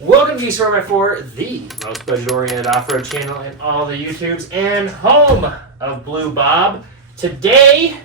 Welcome to Geeks 4x4, the most budget-oriented off-road channel in all the YouTubes and home of Blue Bob. Today,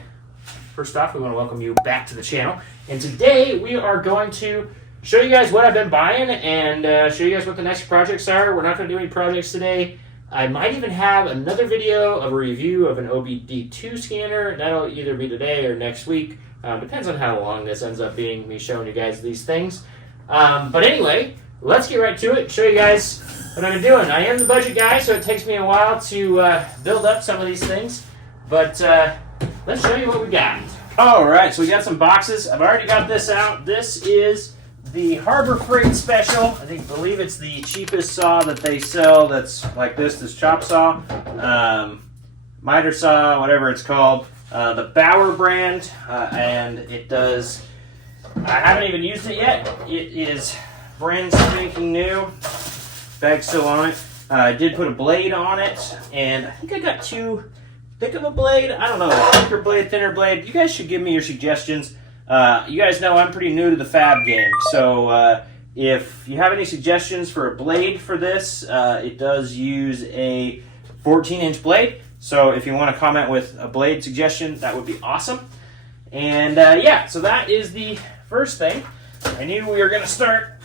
first off, we want to welcome you back to the channel. And today, we are going to show you guys what I've been buying and show you guys what the next projects are. We're not going to do any projects today. I might even have another video of a review of an OBD2 scanner. That'll either be today or next week. Depends on how long this ends up being, me showing you guys these things. But anyway, let's get right to it and show you guys what I'm doing. I am the budget guy, so it takes me a while to build up some of these things. But let's show you what we got. All right, so we got some boxes. I've already got this out. This is the Harbor Freight Special. I believe it's the cheapest saw that they sell that's like this chop saw, miter saw, whatever it's called. The Bauer brand, and it does, I haven't even used it yet. It is brand spanking new. Bag's still on it. I did put a blade on it, and I think I got too thick of a blade. I don't know, thicker blade, thinner blade. You guys should give me your suggestions. You guys know I'm pretty new to the fab game, so if you have any suggestions for a blade for this, it does use a 14-inch blade. So if you want to comment with a blade suggestion, that would be awesome. And yeah, so that is the first thing. I knew we were going to start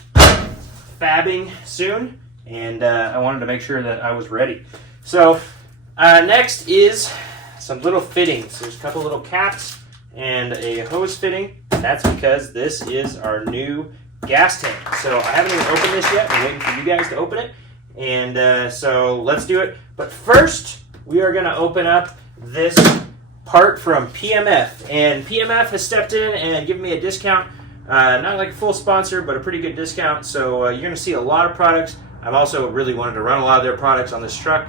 fabbing soon, and I wanted to make sure that I was ready. So next is some little fittings. There's a couple little caps and a hose fitting. That's because this is our new gas tank. So I haven't even opened this yet. I'm waiting for you guys to open it. And so let's do it. But first, we are going to open up this part from PMF. And PMF has stepped in and given me a discount. Not like a full sponsor, but a pretty good discount. So you're going to see a lot of products. I've also really wanted to run a lot of their products on this truck.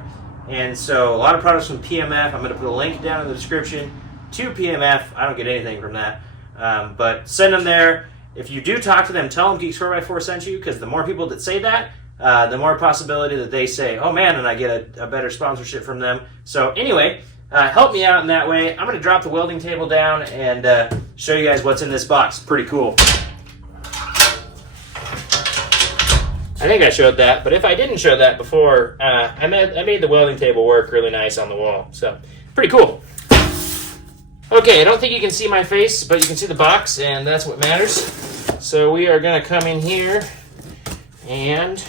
And so a lot of products from PMF. I'm going to put a link down in the description to PMF. I don't get anything from that. But send them there. If you do talk to them, tell them Geeks 4x4 sent you, because the more people that say that, the more possibility that they say, oh man, and I get a better sponsorship from them. So anyway, help me out in that way. I'm going to drop the welding table down and show you guys what's in this box. Pretty cool. I think I showed that, but if I didn't show that before, I made the welding table work really nice on the wall. So pretty cool. Okay, I don't think you can see my face, but you can see the box, and that's what matters. So we are going to come in here and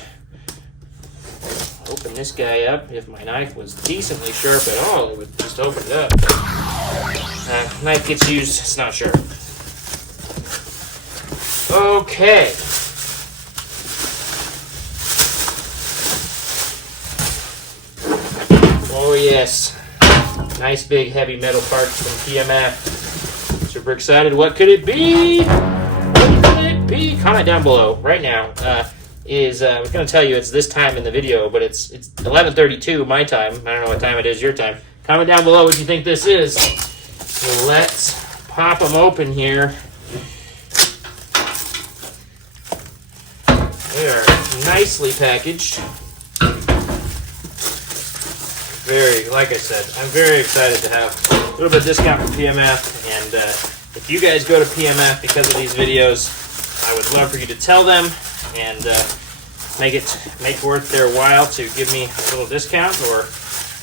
open this guy up. If my knife was decently sharp at all, it would just open it up. Knife gets used, it's not sharp. Okay. Oh yes. Nice big heavy metal parts from PMF. Super excited. What could it be? What could it be? Comment down below right now. I was going to tell you it's this time in the video, but it's 11:32 my time. I don't know what time it is your time. Comment down below what you think this is. So let's pop them open here. They are nicely packaged. Like I said, I'm very excited to have a little bit of discount from PMF, and if you guys go to PMF because of these videos, I would love for you to tell them and make worth their while to give me a little discount, or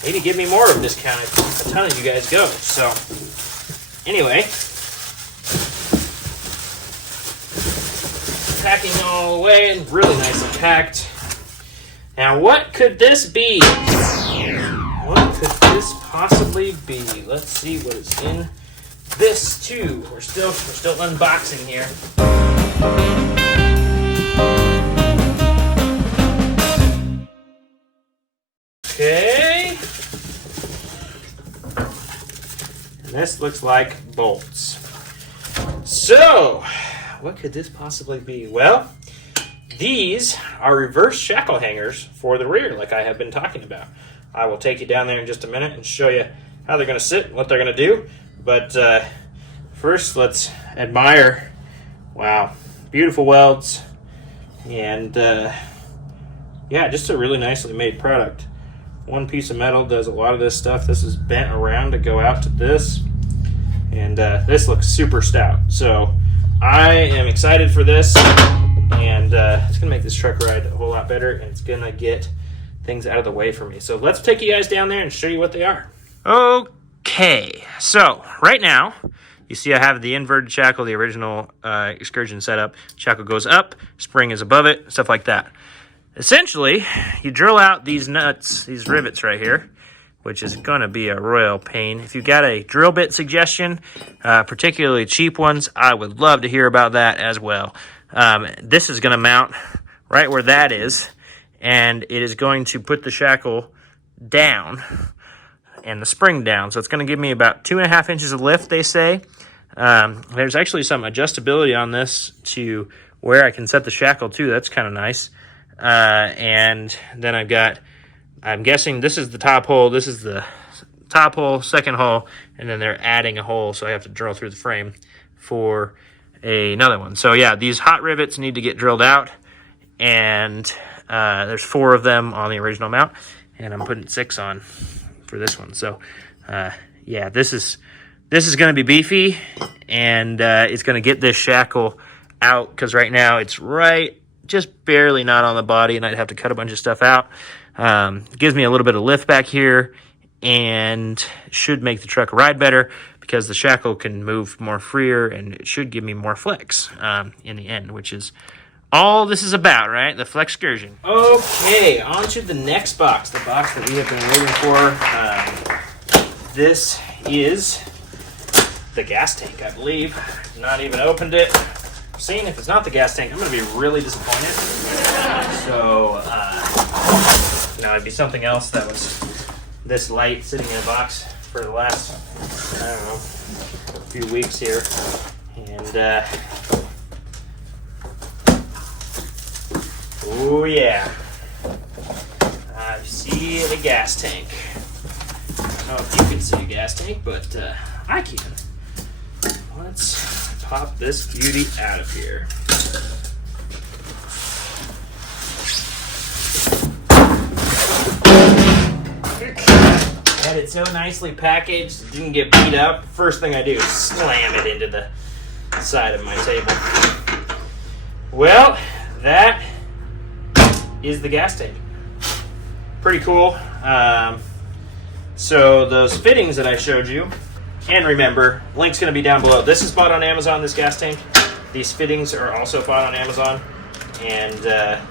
maybe give me more of a discount if a ton of you guys go. So anyway, packing all the way and really nicely packed. Now what could this be? What could this possibly be? Let's see what is in this too. We're still unboxing here. Okay. And this looks like bolts. So, what could this possibly be? Well, these are reverse shackle hangers for the rear, like I have been talking about. I will take you down there in just a minute and show you how they're going to sit, what they're going to do. But first, let's admire, wow, beautiful welds. And yeah, just a really nicely made product. One piece of metal does a lot of this stuff. This is bent around to go out to this. And this looks super stout. So I am excited for this. and it's gonna make this truck ride a whole lot better, and it's gonna get things out of the way for me. So let's take you guys down there and show you what they are. Okay, so right now, you see I have the inverted shackle, the original Excursion setup. Shackle goes up, spring is above it, stuff like that. Essentially, you drill out these nuts, these rivets right here, which is going to be a royal pain. If you've got a drill bit suggestion, particularly cheap ones, I would love to hear about that as well. This is going to mount right where that is, and it is going to put the shackle down and the spring down. So it's going to give me about 2.5 inches of lift, they say. There's actually some adjustability on this to where I can set the shackle too. That's kind of nice. And then I'm guessing this is the top hole, this is the top hole, second hole, and then they're adding a hole, so I have to drill through the frame for another one. So yeah, these hot rivets need to get drilled out, and there's 4 of them on the original mount, and I'm putting 6 on for this one. So yeah, this is going to be beefy, and it's going to get this shackle out, because right now it's just barely not on the body, and I'd have to cut a bunch of stuff out. It gives me a little bit of lift back here, and should make the truck ride better, because the shackle can move more freer, and it should give me more flex in the end, which is all this is about, right? The Flex Excursion. Okay, on to the next box, the box that we have been waiting for. This is the gas tank, I believe. Not even opened it. Seeing if it's not the gas tank, I'm going to be really disappointed. So, it'd be something else that was this light sitting in a box for the last, I don't know, few weeks here. And, oh yeah, I see the gas tank. I don't know if you can see a gas tank, but I can. Let's pop this beauty out of here. Had it so nicely packaged, it didn't get beat up. First thing I do is slam it into the side of my table. Well, that is the gas tank. Pretty cool. So those fittings that I showed you, and remember, link's going to be down below. This is bought on Amazon, this gas tank. These fittings are also bought on Amazon. And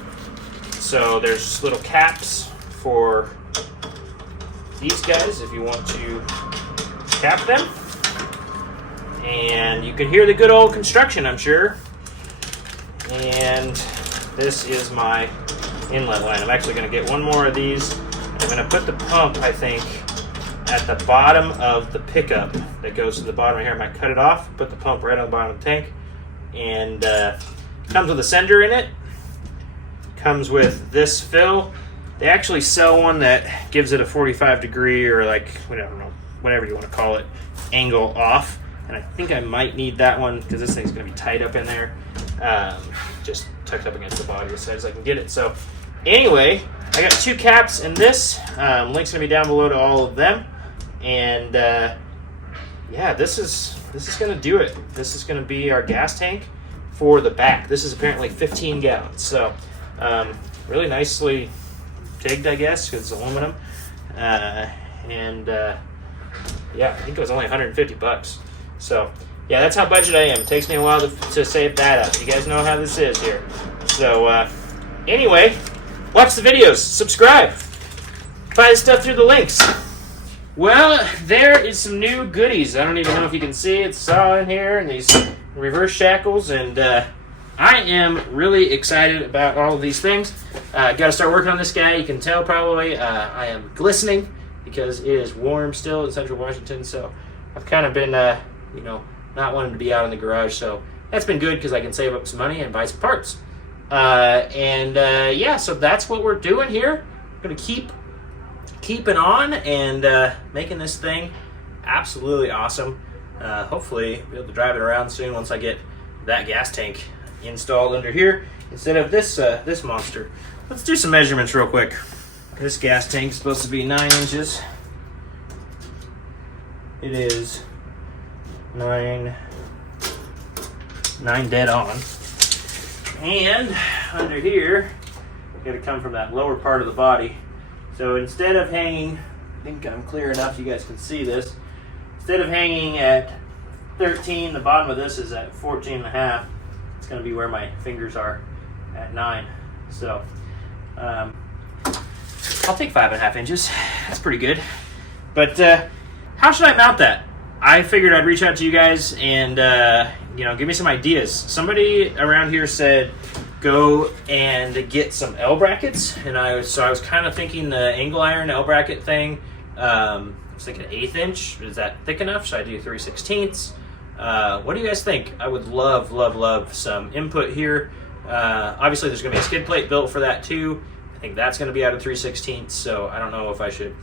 so there's little caps for these guys if you want to cap them. And you can hear the good old construction, I'm sure. And this is my inlet line. I'm actually going to get one more of these. I'm going to put the pump, I think, at the bottom of the pickup that goes to the bottom right here. I might cut it off, put the pump right on the bottom of the tank, and comes with a sender in it. Comes with this fill. They actually sell one that gives it a 45 degree, or like, I don't know, whatever you want to call it, angle off. And I think I might need that one, because this thing's going to be tight up in there, just tucked up against the body as tight as I can get it. So anyway, I got 2 caps in this. Link's going to be down below to all of them. And yeah, this is going to do it. This is going to be our gas tank for the back. This is apparently 15 gallons. So really nicely jigged, I guess, because it's aluminum. Yeah, I think it was only $150. So yeah, that's how budget I am. It takes me a while to save that up. You guys know how this is here. So anyway, watch the videos, subscribe, buy the stuff through the links. Well, there is some new goodies. I don't even know if you can see it. It's all in here, and these reverse shackles, and I am really excited about all of these things. Got to start working on this guy. You can tell probably I am glistening because it is warm still in Central Washington, so I've kind of been, not wanting to be out in the garage, so that's been good because I can save up some money and buy some parts. Yeah, so that's what we're doing here. We're going to keeping on and making this thing absolutely awesome. Hopefully be able to drive it around soon once I get that gas tank installed under here instead of this monster. Let's do some measurements real quick. This gas tank is supposed to be 9 inches. It is 9 dead on. And under here, got to come from that lower part of the body. So instead of hanging, I think I'm clear enough you guys can see this. Instead of hanging at 13, the bottom of this is at 14 and a half. It's going to be where my fingers are at 9. So I'll take 5.5 inches. That's pretty good. But how should I mount that? I figured I'd reach out to you guys and give me some ideas. Somebody around here said go and get some L brackets, and I was kind of thinking the angle iron L bracket thing. I was thinking 1/8 inch. Is that thick enough? Should I do 3/16? What do you guys think? I would love some input here. Obviously, there's going to be a skid plate built for that too. I think that's going to be out of 3/16. So I don't know if I should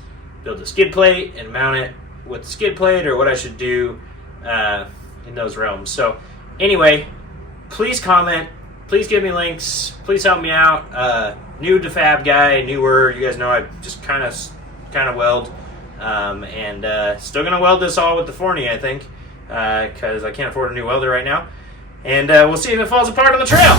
build a skid plate and mount it with the skid plate, or what I should do in those realms. So anyway, please comment. Please give me links. Please help me out. New to fab guy, newer. You guys know I just kind of weld, and still gonna weld this all with the Forney, I think, because I can't afford a new welder right now. And we'll see if it falls apart on the trail.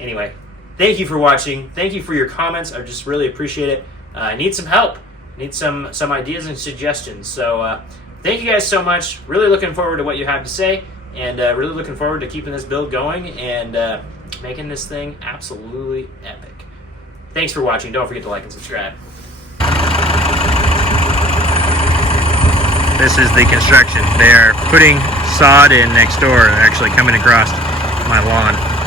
Anyway, thank you for watching. Thank you for your comments. I just really appreciate it. I need some help. Need some ideas and suggestions. So thank you guys so much. Really looking forward to what you have to say. And really looking forward to keeping this build going and making this thing absolutely epic. Thanks for watching. Don't forget to like and subscribe. This is the construction. They are putting sod in next door, actually coming across my lawn.